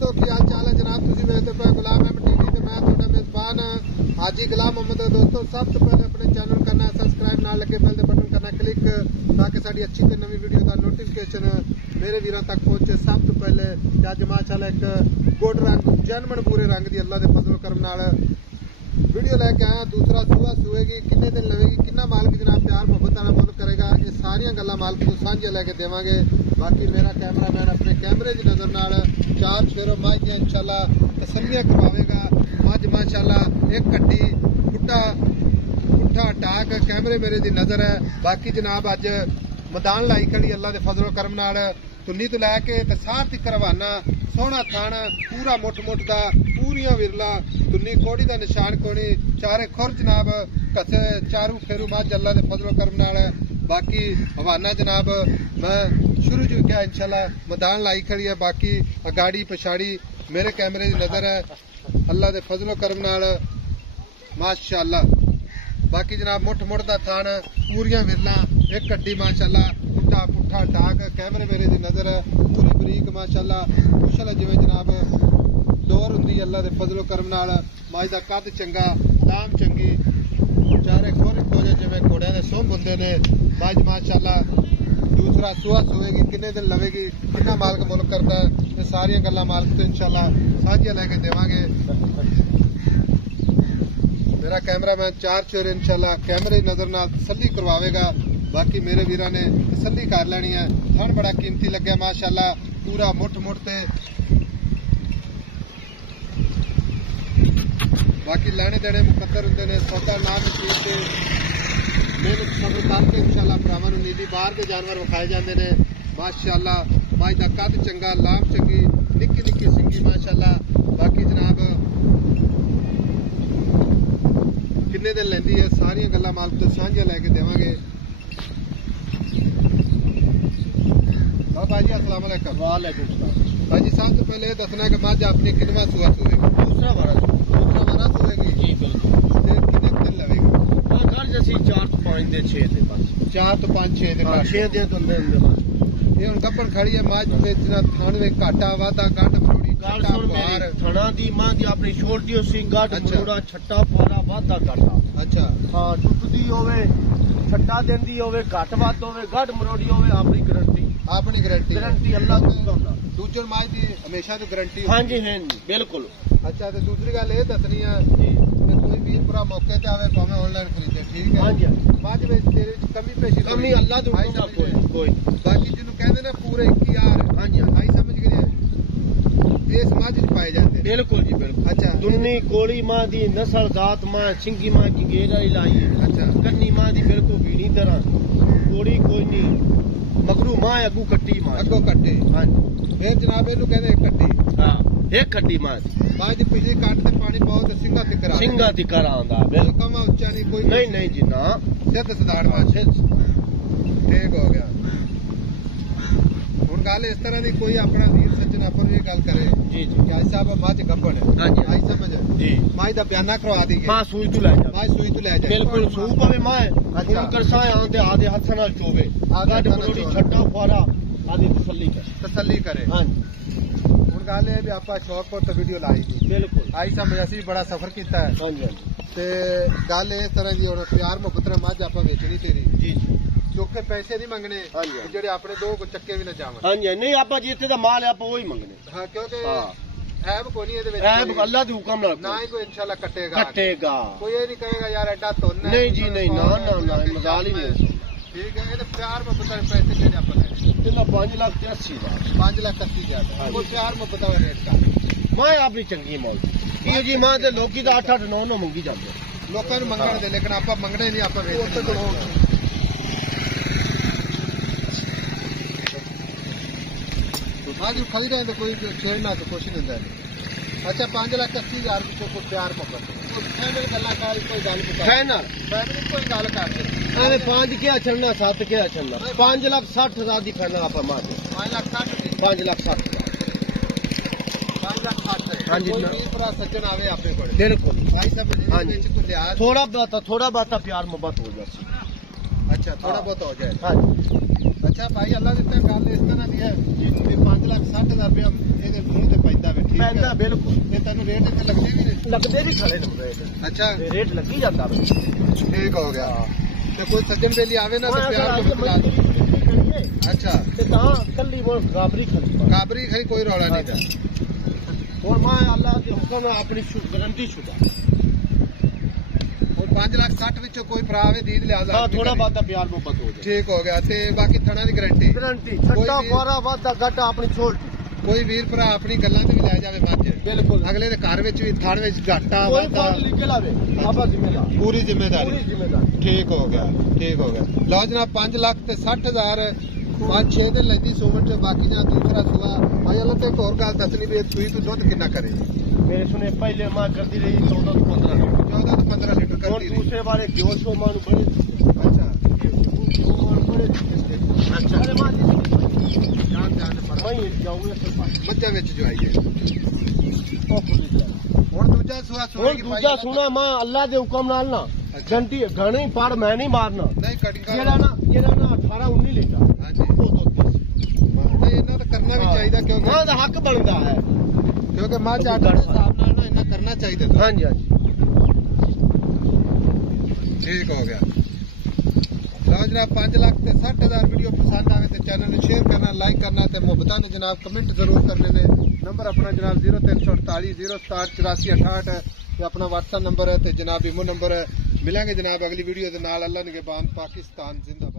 दोस्तों की हाल चाल है जनाब तुम वेखते पे गुलाम अहमद टीवी ते मैं तुहाडा मेजबान हाजी गुलाम मोहम्मद। दोस्तों सब तो पहले अपने चैनल करना सबसक्राइब नाल लगे बेल दे बटन करना क्लिक ताकि साडी अच्छी ते नवी वीडियो का नोटिफिकेशन मेरे वीरां तक पहुंचे। सब तो पहले अज माशाअल्लाह एक गुड रंग जैनमन पूरे रंग दी अल्लाह दे फजल करम नाल वीडियो लेके आया। दूसरा सूआ सूएगी किन्ने दिन लवेगी किन्ना मालिक जनाब प्यार मोहब्बत नाल मुल्क करेगा ये सारियां गल्लां मालिक नूं सांझे लेके देवांगे। बाकी मेरा कैमरामैन अपने कैमरे की नजर नाल चार फेरो मझ दे इंशाअल्लाह तसल्लियां करवावेगा। मझ माशाअल्लाह एक कट्टी पुट्ठा टाक कैमरे मेरे दी नजर है। बाकी जनाब अज मैदान लाई खड़ी अल्लाह दे फजल करम नाल तुन्नी तो लैके ते सार तक रवाना सोहना थान पूरा मुठ दा पूरियां विरला तुन्नी कोड़ी दा निशान कोनी चारे खुर जनाब कसे चारू फेरू मझ अल्लाह दे फजल करम नाल। बाकी हवाना जनाब मैं शुरू जो क्या इंशाल्लाह मैदान लाई खड़ी है। बाकी अगाड़ी पछाड़ी मेरे कैमरे की नजर है अल्लाह दे फजलो करम नाल माशाअल्लाह। बाकी जनाब मुठ दा थान पूरियां विरला एक कट्टी माशाअल्लाह पुट्ठा टाक कैमरे मेरे की नजर है पूरी बरीक माशाअल्लाह माशाअल्लाह जिवें जनाब दौर हुंदी अल्लाह दे फजलो करम नाल। मझ दा कद चंगा लाम चंगी चारे खोर खोजे जिवें घोड़ियां दे सुंभ हुंदे ने मझ माशाअल्लाह। दूसरा सूआ सूएगी किन्ने दिन लवेगी किन्ना मालिक मुल्क करता है ये सारियां गल्लां मालिक तो इंशाअल्लाह साझियां लेके देवांगे। मेरा कैमरामैन चार चोर इंशाअल्लाह कैमरे की नजर नाल तसल्ली करवावेगा। बाकी मेरे वीरां ने तसल्ली कर लेनी है थन बड़ा कीमती लग्या माशाअल्लाह पूरा मुठ ते। बाकी लैने देने मुकद्दर हुंदे ने सौदा ना नसीब ते मेहनत सब्र करके इंशाअल्लाह भरावां नूं नीली बाहर के जानवर विखाए जांदे ने माशाअल्लाह। मझ दा कद चंगा लाम चंगी निक्की निक्की सिंगी माशाअल्लाह। बाकी जनाब किन्ने दिन लैंदी है सारियां गल्लां मालिक तो सांझियां लेके देवांगे। भाजी अस्सलाम वालेकुम। वालेकुम सलाम। भाजी साहब तो पहले दसना कि मझ अपनी किनवा सूआ सूएगी? दूसरा वारा सूएगी जी बिल्कुल। किन्ने दिन लवेगी? घर जैसी 4 तो 5 दिन 6 दिन बस 4 तो 5 6 दिन 6 दिन तो अंदर बस। ये हुण गब्बन खड़ी है मझ बेचना थान वे घाटा वादा गंढ मरोड़ी घाटा पार थाना दी मां दी अपनी छोटी सी गंढ मरोड़ा छट्टा पारा वादा घाटा। अच्छा हां टुटदी होवे छट्टा देंदी होवे घट वध होवे गंढ मरोड़ी होवे अपनी गारंटी अल्लाह दी हुकम नाल दूजे मां दी हमेशा दी गारंटी। हां जी हां बिल्कुल। अच्छा ते दूसरी गल ये दसनी है जी कोई वीर पूरा मौके ते आवे भावे ऑनलाइन खरीदे ठीक है। हां जी मझ विच तेरे विच कमी पेशी कमी अल्लाह दी हुकम नाल कोई बाकी जिन्नू कहंदे ने पूरे 21000 हां जी आई समझ गए ये समाज च पाए जाते बिल्कुल जी बिल्कुल। अच्छा दुन्नी कोड़ी मां दी नस्ल जात मां सिंगी मां की गेड़ वाली लाई है। अच्छा कन्नी मां दी बिल्कुल बीड़ी तरह कोड़ी कोई नहीं मगरू मां अगू कट्टी मां अगो कट्टे। हां फिर जनाब इनू कहंदे एक कट्टी। हां एक कट्टी मां बाज दी पिछली काट ते पानी पाओ ते सिंगा तिकर आंदा बिल्कुल कम ऊंचा नहीं कोई नहीं जी ना सिद्ध सदाड़ मां ठीक हो गया। गल इस तरह की कोई अपना वीर सज्जन अपन भी गल करे जी जी भाई साहब मझ गब्बन है हां जी आई समझ जी मझ दा बयाना करवा दी हां सुई तो ले जा मझ सुई तो ले जा बिल्कुल सू पवे मां अच्छा करसा आंदे आदे हथ नाल चोवे आगा मरोड़ी छट्टा फवारा आदि तसल्ली करे। हां जी हुन गल है भी आपा शौक पर तो वीडियो लाई दी बिल्कुल आई समझ असि बड़ा सफर कीता है। हां जी ते गल इस तरह दी हुन प्यार मोहब्बत नाल मझ आपा वेचनी तेरी जी चौके पैसे नहीं मंगने जेडे अपने दो को चक्के भी ना जावन। हां जी नहीं आपा जिथे दा माल है आपा वही मंगने। हां क्योंकि ऐब कोई नहीं इहदे विच ऐब अल्लाह दी हुकम नाल ना ही कोई इंशाल्लाह कटेगा कोई ये नहीं कहेगा यार एडा तोन नहीं जी नहीं ना मजाल ही नहीं ठीक है। ये प्यार मोहब्बत दे पैसे जेडे आपा ले इना 5,80,000 5,80,000 कोई प्यार मोहब्बत दा रेट का मैं अपनी चंगी मोल ये जी मां दे लोकी दा 8-8 9 मंगी जांदे लोकां नु मंगण दे लेकिन आपा मंगणे नहीं आपा वेचने आज खड़ी रहे तो कोई छेड़ना तो कुछ नहीं है। अच्छा 5,80,000 कोई प्यार मोहब्बत फैमिली गल्ला कर कोई गल फैमिली कोई गल कर अरे 5 क्या छड़ना 7 क्या छड़ना 5,60,000 दी फैना आप मार 5,60,000 5,60,000 हां जी कोई भरा सज्जन आवे आपे कोल बिल्कुल भाई साहब हां जी थोड़ा बहुत प्यार मोहब्बत हो जाए। अच्छा थोड़ा बहुत हो जाए। हां अच्छा भाई अल्लाह दिता गल इस तरह दी है 5,60,000 रुपया मुंह ते पैंदा वे ठीक ਪੈਂਦਾ ਬਿਲਕੁਲ। ਤੇ ਤੁਹਾਨੂੰ ਰੇਟ ਇੱਥੇ ਲੱਗਦੇ ਵੀ ਨੇ? ਲੱਗਦੇ ਜੀ ਖੜੇ ਨੂੰ ਰੇਟ। ਅੱਛਾ ਰੇਟ ਲੱਗੀ ਜਾਂਦਾ ਵਾ। ਠੀਕ ਹੋ ਗਿਆ। ਤੇ ਕੋਈ ਸੱਜਣ ਵੇਲੇ ਆਵੇ ਨਾ ਤੇ ਪਿਆਰ ਤੋਂ ਬੁਲਾ। ਅੱਛਾ ਤੇ ਤਾਂ ਕੱਲੀ ਉਹ ਗਾਬਰੀ ਖੜੀ ਕਾਬਰੀ ਖਰੀ ਕੋਈ ਰੌਲਾ ਨਹੀਂ ਦਾ। ਹੁਣ ਮੈਂ ਅੱਲਾਹ ਦੇ ਹੁਕਮ ਨਾਲ ਆਪਣੀ ਗਰੰਟੀ ਛੁਡਾ। ਹੁਣ 5,60,000 ਵਿੱਚੋਂ ਕੋਈ ਭਰਾ ਆਵੇ ਦੀਦ ਲਿਆ ਹਾਂ ਥੋੜਾ ਬਹੁਤਾ ਪਿਆਰ ਮੁਹੱਬਤ ਹੋ ਜਾਏ। ਠੀਕ ਹੋ ਗਿਆ। ਤੇ ਬਾਕੀ ਥਣਾ ਦੀ ਗਾਰੰਟੀ ਛੱਟਾ ਫਾਰਾ ਵਾਧਾ ਘਾਟਾ ਆਪਣੀ ਛੋੜ। ਕੋਈ ਵੀਰ ਭਰਾ ਆਪਣੀ ਗੱਲਾਂ ਤੇ ਵੀ ਲੈ ਜਾਵੇ ਮੱਝ ਬਿਲਕੁਲ। ਅਗਲੇ ਦੇ ਘਰ ਵਿੱਚ ਵੀ ਥਣ ਵਿੱਚ ਘਾਟਾ ਕੋਈ ਵਾਧਾ ਫਰਕ ਲਿਖ ਲਾਵੇ ਆਪਾ ਜ਼ਿੰਮੇਦਾਰ ਪੂਰੀ ਜ਼ਿੰਮੇਦਾਰੀ। ਠੀਕ ਹੋ ਗਿਆ ਠੀਕ ਹੋ ਗਿਆ। ਲਓ ਜਨਾਬ 5,60,000 5-6 ਦਿਨ ਲੈਂਦੀ ਸੂਮਣ ਚ। ਬਾਕੀ ਜਾਂ ਦੂਸਰਾ ਸੂਆ ਅਜਾ ਤੇ ਇੱਕ ਹੋਰ ਗੱਲ ਦੱਸਣੀ ਵੀ ਸੂਈ ਤੋਂ ਦੁੱਧ ਕਿੰਨਾ ਕਰੇ? मेरे सुने पहले माँ करती रही 14 से 15 लीटर। 14 ਤੋਂ 15 ਲੀਟਰ और ਕਰਦੀ ਰਹੀ। दूसरे वाले 200 मान बड़े। ਅੱਛਾ अच्छा अरे माँ जी ਜਾਨ ਜਾਨ ਪਰ वही जाऊंगे तो भाई ਮੱਝਾਂ ਵਿੱਚ ਜੋ ਆਈਏ। ਹੁਣ ਦੂਜਾ ਸੂਆ और ਸੂਏਗੀ दूसरा सुना माँ अल्लाह के हुक्म नाल ना घंटी घणी पार मैं नहीं मारना। ਨਹੀਂ ਕਟਿੰਗ जेड़ा ना 18-19 लीटर। ਹਾਂਜੀ ਨਹੀਂ ਇਹਨਾਂ ਦਾ ਕਰਨਾ ਵੀ ਚਾਹੀਦਾ ਕਿਉਂਕਿ माँ का हक बनता है। ਕਿਉਂਕਿ ਮੱਝ ਆਟੇ ਦੇ ਹਿਸਾਬ ਨਾਲ ਨਾ ਇਹਨਾਂ ਕਰਨਾ ਚਾਹੀਦਾ। हाँ जी हाँ जी ਠੀਕ ਹੋ ਗਿਆ। ਲਓ ਜਨਾਬ 5,60,000 ਵੀਡੀਓ ਪਸੰਦ ਆਵੇ ਤੇ ਚੈਨਲ ਨੂੰ ਸ਼ੇਅਰ ਕਰਨਾ ਲਾਈਕ ਕਰਨਾ ਤੇ ਮੁਹੱਬਤਾਂ ਨੂੰ ਜਨਾਬ ਕਮੈਂਟ ਜ਼ਰੂਰ ਕਰਨੇ ਨੇ। ਨੰਬਰ ਆਪਣਾ ਜਨਾਬ 0348 067 8468 ਤੇ ਆਪਣਾ WhatsApp ਨੰਬਰ ਹੈ ਤੇ ਜਨਾਬ ਇਮੋ ਨੰਬਰ ਹੈ। ਮਿਲਾਂਗੇ ਜਨਾਬ ਅਗਲੀ ਵੀਡੀਓ ਦੇ ਨਾਲ। ਅੱਲਾ ਨਿਗਹਿਬਾਨ। ਪਾਕਿਸਤਾਨ ਜ਼ਿੰਦਾਬਾਦ।